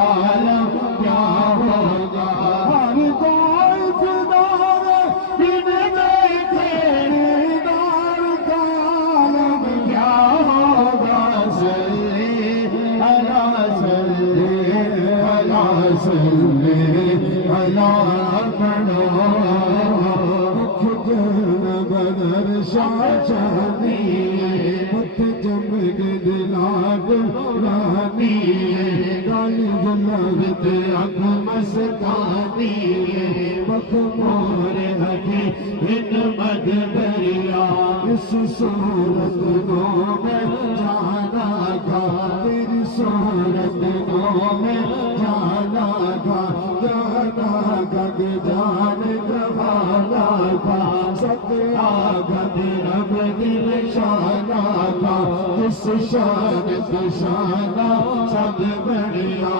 आलम क्या होगा। हर कोई फिदार बिन देखे दीदार का आलम क्या होगा। सल्ले अला सल्ले अला सल्ले अला पढ़ो। बदर शाह चांदी मत जमग दिलाग रानी गाली गुलाबत अख मस्तानी बख मोर हकी इन मद दरिया। इस सूरत को मैं जाना था तेरी सूरत को मैं जाना था जाना गग जान गवाना था सत्या गद रब दिल शाना था। इस शान शाना सब बढ़िया।